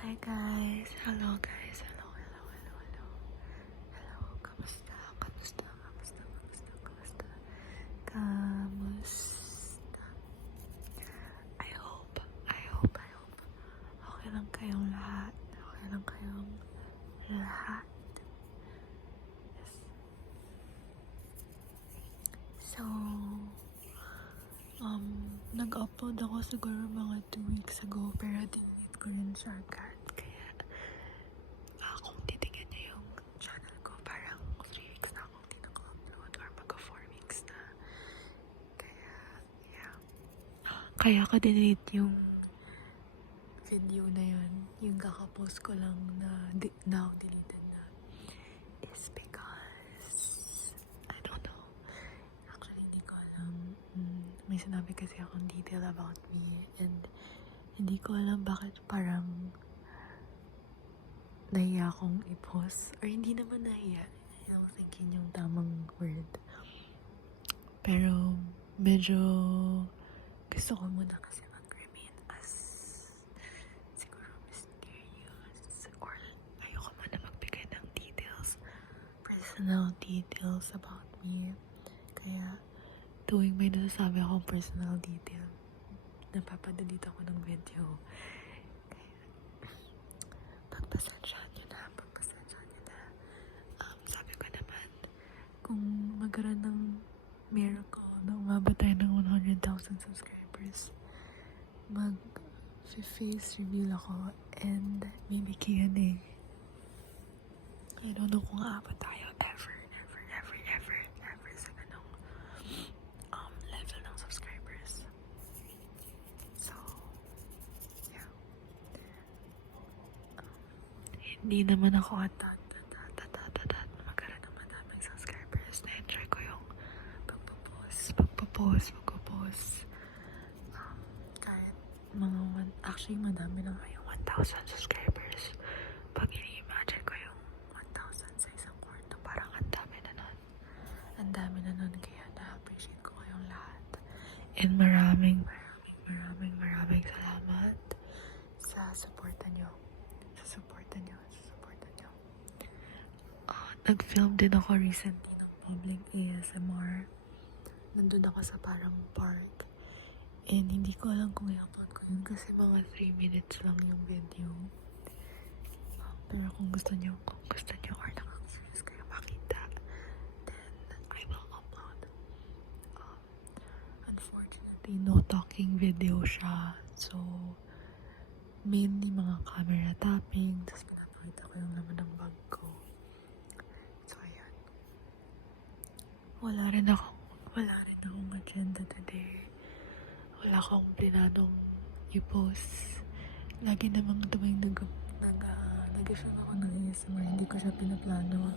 Hi guys! Hello guys! Hello! Kamusta? I hope okay lang kayong lahat. Yes. So, nag-upload ako siguro mga 2 weeks ago pero dinelete ko rin siya agad. Kaya, kung titignan niyo yung channel ko, parang 3 weeks na akong di nag-upload or magka 4 weeks na. Kaya, yeah. Kaya ka dinelete yung video na yun. Yung kakapost ko lang na now deleted na. Is because, I don't know. Actually, hindi ko alam. May sinabi kasi akong detail about me and hindi ko alam bakit parang nahiya akong i-post. Or hindi naman nahiya. I was thinking yung tamang word. Pero medyo gusto ko muna kasi mag-remain as siguro mysterious. Or ayoko muna magbigay ng details. Personal details about me. Kaya tuwing may nasasabi akong personal detail, napapadelete ako ng video. Pagpasensyahan nyo na. Sabi ko naman, kung magkaroon ng miracle na umabot tayo ng 100,000 subscribers, mag-face reveal ako and maybe Q&A. I don't know kung aabot tayo ever sa ganong level ng subscribers. So, yeah. Hindi naman ako magkaroon ng madaming subscribers. Na-enjoy ko yung pagpo-post. Kahit actually madami na nga yung 1,000 subscribers. Pag ini-imagine ko yung 1,000 sa isang kwarto, parang ang dami na nun. Kaya na-appreciate ko kayong lahat. And maraming salamat sa suporta nyo. Nag-film din ako recently ng public ASMR. Nandun ako sa parang park. And hindi ko alam kung i-upload ko yun kasi mga 3 minutes lang yung video. Pero kung gusto nyo or nakakaserious kayo makita, then I will upload. Unfortunately, no talking video siya. So, mainly mga camera tapping. Tapos pinapakita ko yung laman ng bag ko. So, ayan. Wala rin akong agenda today. Wala akong plinanong i-post. Lagi namang tuwing nag-film ako ng ASMR, hindi ko siya pinaplano.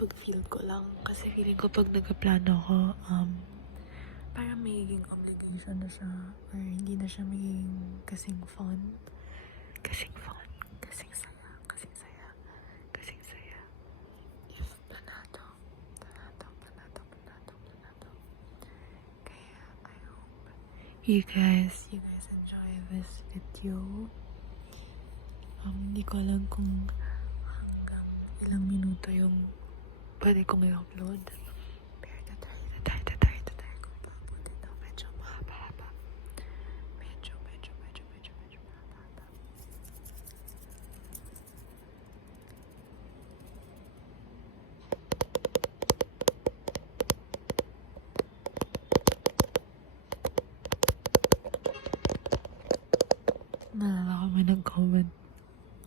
Pag-feel ko lang. Kasi feeling ko pag nag-plano ako, parang magiging obligation na siya. Or hindi na siya magiging kasing fun. Kasing saya. If planado. Kaya, I hope you guys enjoy this video. Hindi ko alam kung hanggang ilang minuto yung pwede kong i-upload. Pero tatry kung paabutin na medyo mahaba. Medyo mahaba. Naalala ko may nag-comment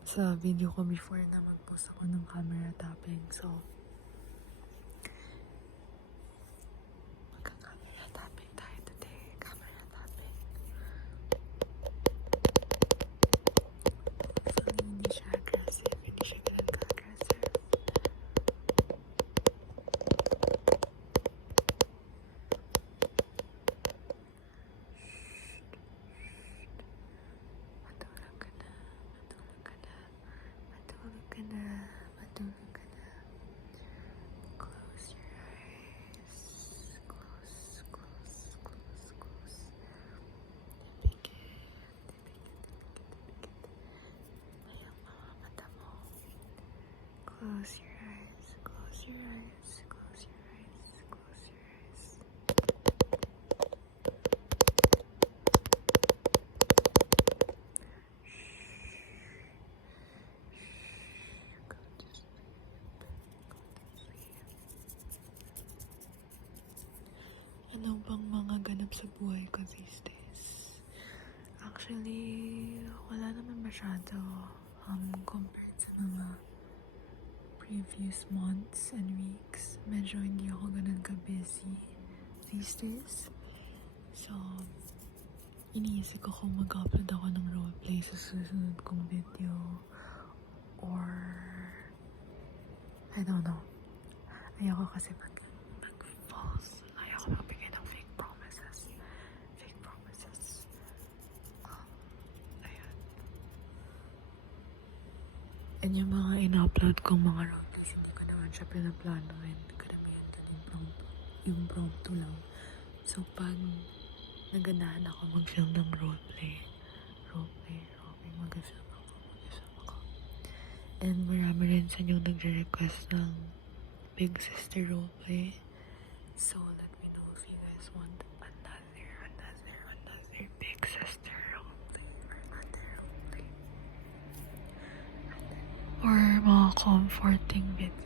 sa video ko before na mag-post ako ng camera tapping. So, magka-camera tapping tayo today. Camera tapping. So, hindi siya aggressive. Hindi siya ganun ka-aggressive. Matulog ka na. Close your eyes. Close your eyes. Close your eyes. Close your eyes. Go to sleep. Go to sleep. Ano bang mga ganap sa buhay ko these days? Actually, wala naman masyado compared sa mga previous months and weeks. Medyo hindi ako ganun ka-busy these days. So, iniisip ko kung mag-upload ako ng roleplay sa susunod kong video or I don't know. Ayoko kasi mag-false. Ayoko magbigay ng fake promises. Fake promises. Ayan. And yung mga in-upload kong mga roleplays, hindi ko naman siya pinaplanoin. Karamihan doon yung prompto lang. So, pag naganahan ako mag-film ng roleplay, mag-film ako. And marami rin sa inyo nagre-request ng Big Sister roleplay. So, let me know if you guys want another Big Sister roleplay or other roleplay. Or mga comforting videos.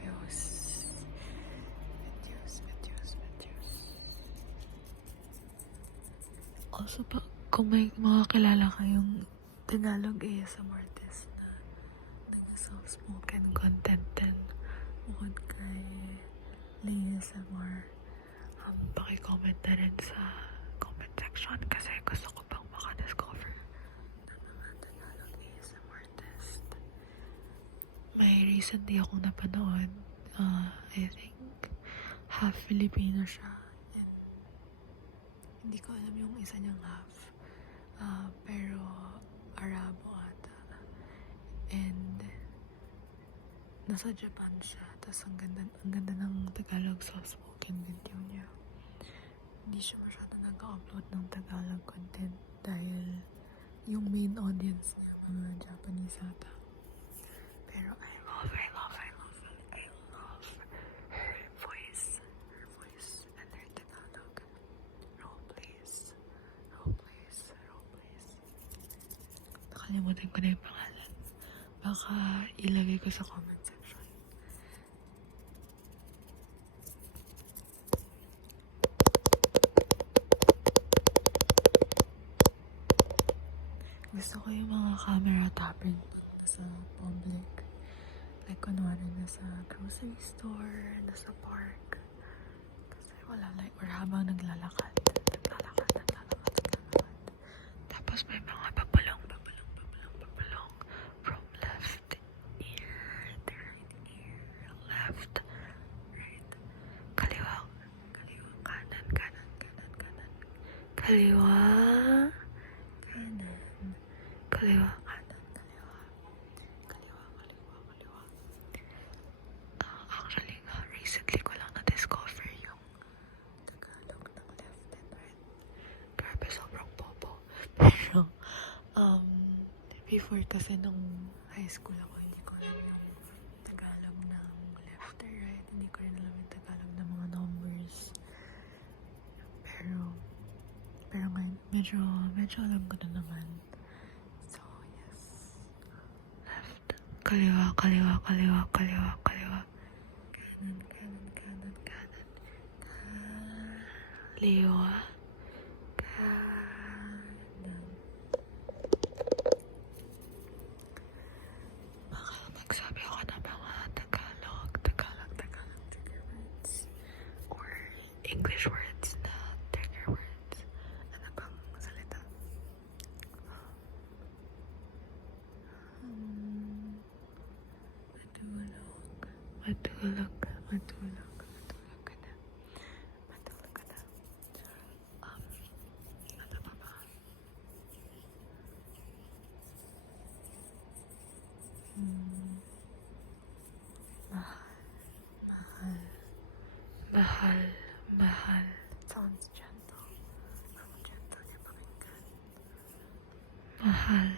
Also, kung may mga kilala kayong Tagalog ASMR artist na nag-soft-spoken content din bukod kay ASMR, paki-comment na rin sa comment section kasi gusto ko pang maka-discover ng mga Tagalog ASMR artist. May recently akong napanood, I think half Filipino siya. Hindi ko alam yung isa niyang half. Pero Arabo ata. And nasa Japan siya. Tapos ang ganda ng Tagalog soft-spoken video niya. Hindi siya masyado nag-upload ng Tagalog content dahil yung main audience niya mga Japanese ata. Pero I love her voice. Her voice and her Tagalog roleplays. Nakalimutan ko na yung pangalan. Baka ilagay ko sa comment section. Gusto ko yung mga camera tapping sa public. Like, kunwari nasa grocery store, nasa park. Kasi wala, like, or habang naglalakad. Tapos may mga papalong from left ear to right ear. Left, right. Kaliwa, kanan. Kaliwa, kaliwa. Actually nga, recently ko lang na-discover yung Tagalog ng left and right. Grabe, sobrang bobo. Pero, before kasi nung high school ako, hindi ko alam yung Tagalog ng left or right. Hindi ko rin alam yung Tagalog ng mga numbers. Pero ngayon, medyo alam ko na naman. So, yes. Left. Kaliwa. Kanan. Kaliwa. Kanan. Baka magsabi ako ng mga Tagalog trigger words. Or English words na trigger words. Ano bang salita? Matulog ka na. Ano pa ba? Mahal. Sounds gentle. Ang gentle niya pakinggan. Mahal.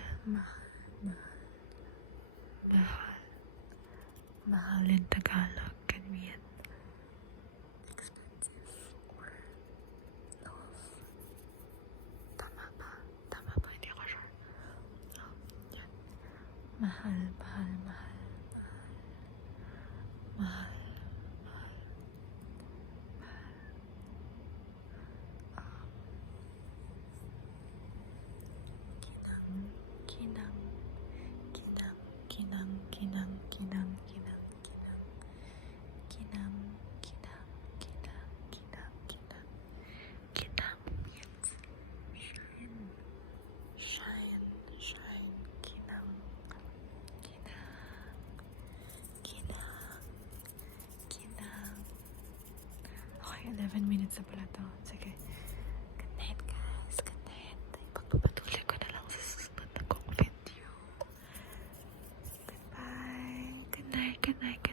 mahal in Tagalog can mean expensive or love. Tama ba? Tama ba? Hindi ako sure. Yan. Mahal, mahal, mahal, mahal, mahal, mahal, mahal. Kinang, kinang, kinang, kinang, kinang, kinang, kinang, kinang, kinang, kinang, kinang, kinang, kinang means shine, shine, shine, kinang, kinang, kinang, kinang. Okay, 11 minutes na pala to. Sige. Good night, guys. Good night. Ipagpapatuloy ko na lang sa susunod na kong video. Goodbye. Good night, good night, good night.